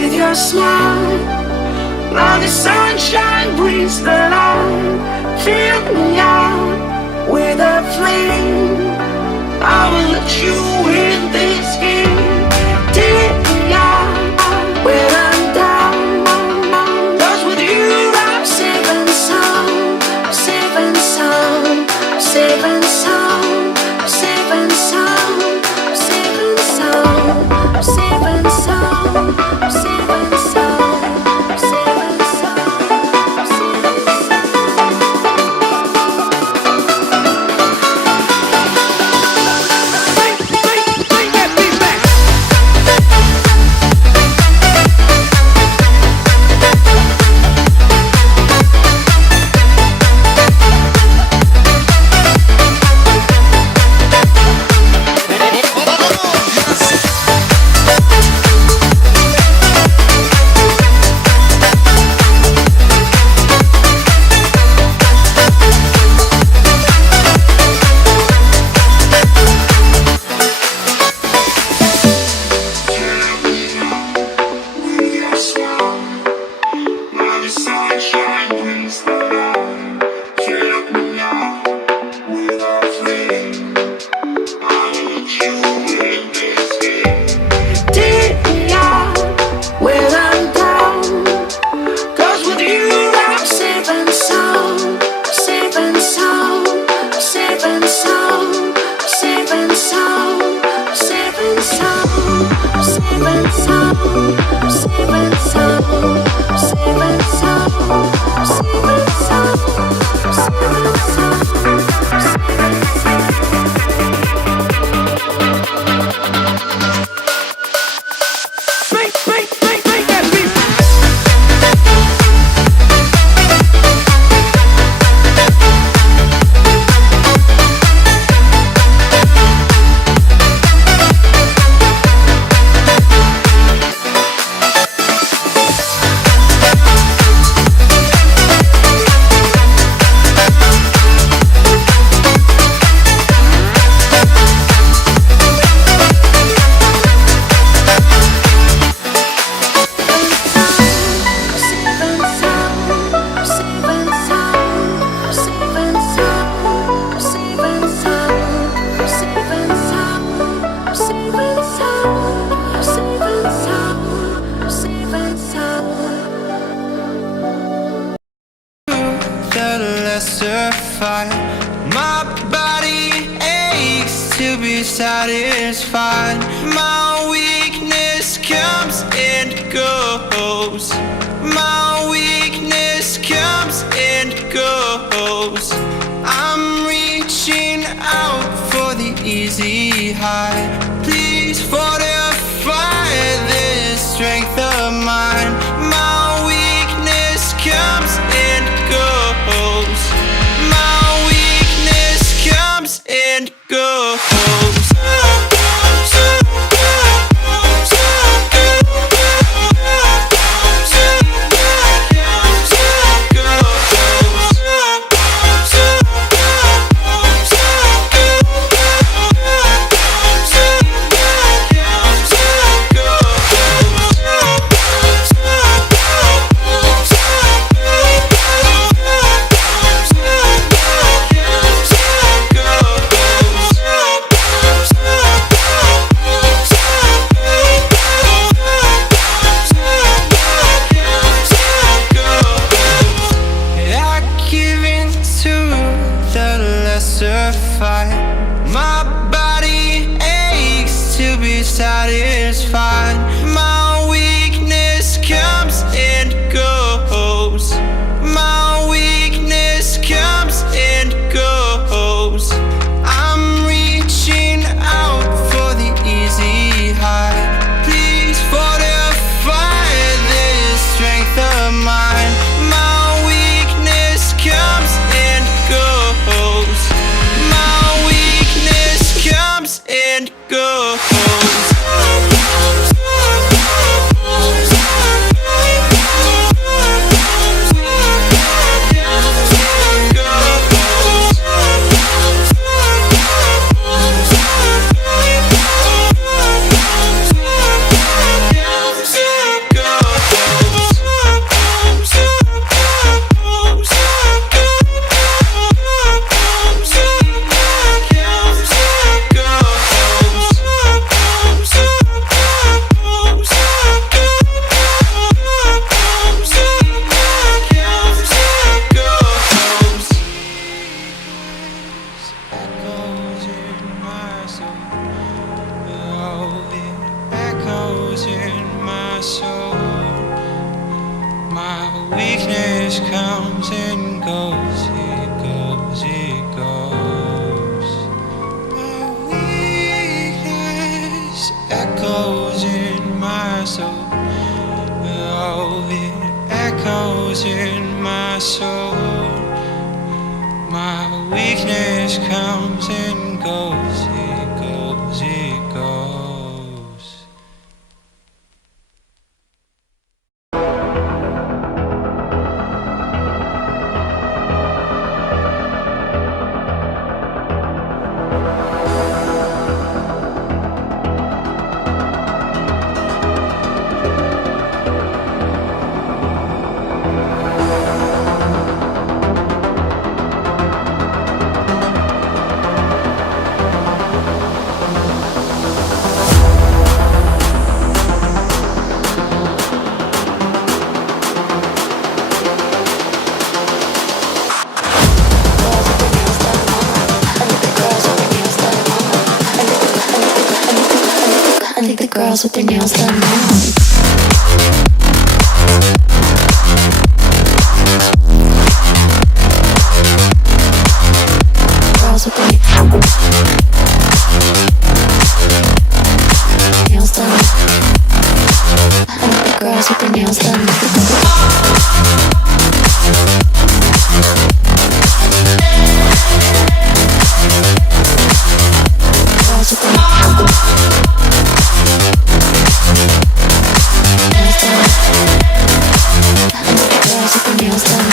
with your smile. Now the sunshine brings the light. Fill me out with a flame. I will let you in this game. Take me out when I'm down. 'Cause with you I'm safe and sound. Safe and sound. Safe and sound. Safe and sound. Safe and sound. Safe and sound. Safe and sound. Safe and My body aches to be satisfied. My weakness comes and goes. My weakness comes and goes. I'm reaching out for the easy high. Please fortify this strength of mine. My weakness comes and goes. My weakness comes and goes. My body aches to be satisfied. My weakness comes and goes. My weakness comes and goes. I'm reaching out for the easy high. Please fortify this strength of mine. My weakness comes and goes. My weakness comes and goes. Go. echoes in my soul. My weakness comes and goes, it goes, it goes. My weakness echoes in my soul. Oh, it echoes in my soul. My weakness comes and goes, it goes, it goes. I think the girls with their nails done now. Girls with their nails done. I think the girls with their nails done. Girls with their nails done.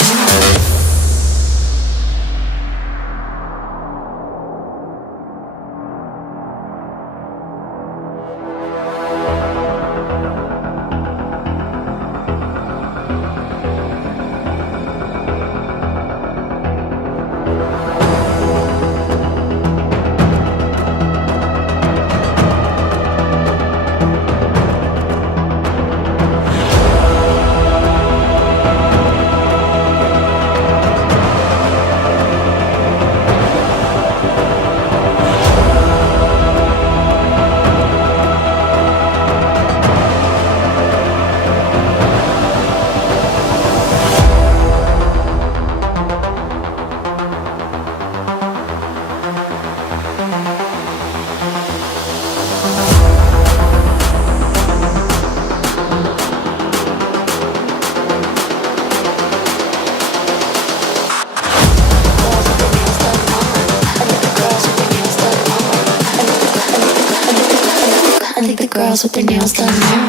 I think the girls with their nails done now.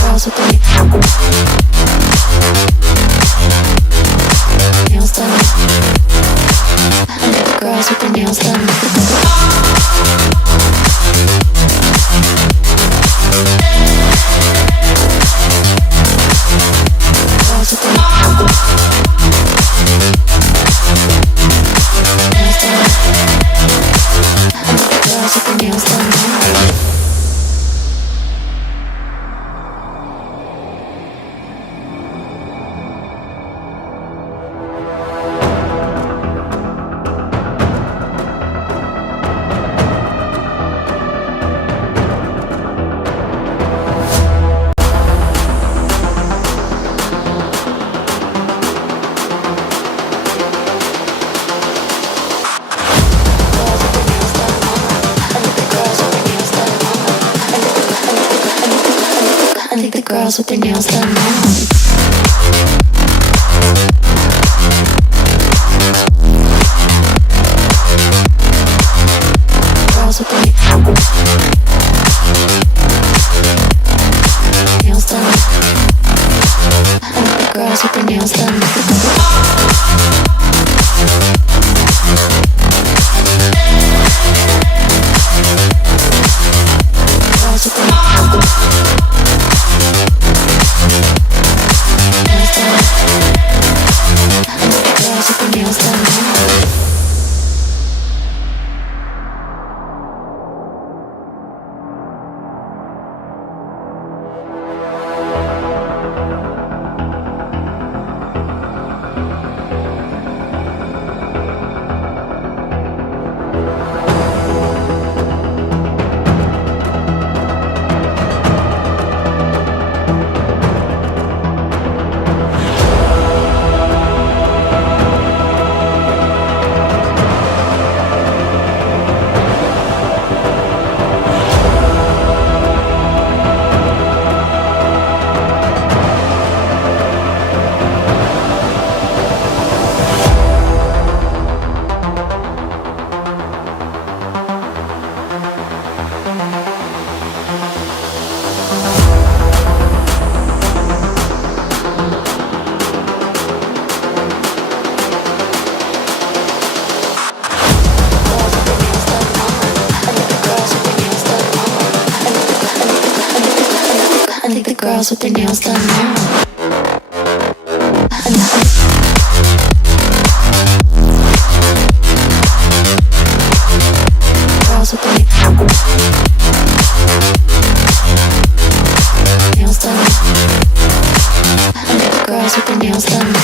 Girls with their nails done. I think the girls with their nails done. Girls with their nails done. I think the girls with their nails done now. Girls with their nails done. I think the girls with their nails done. Girls with their their nails done now. Girls with their nails done. Girls with their nails done.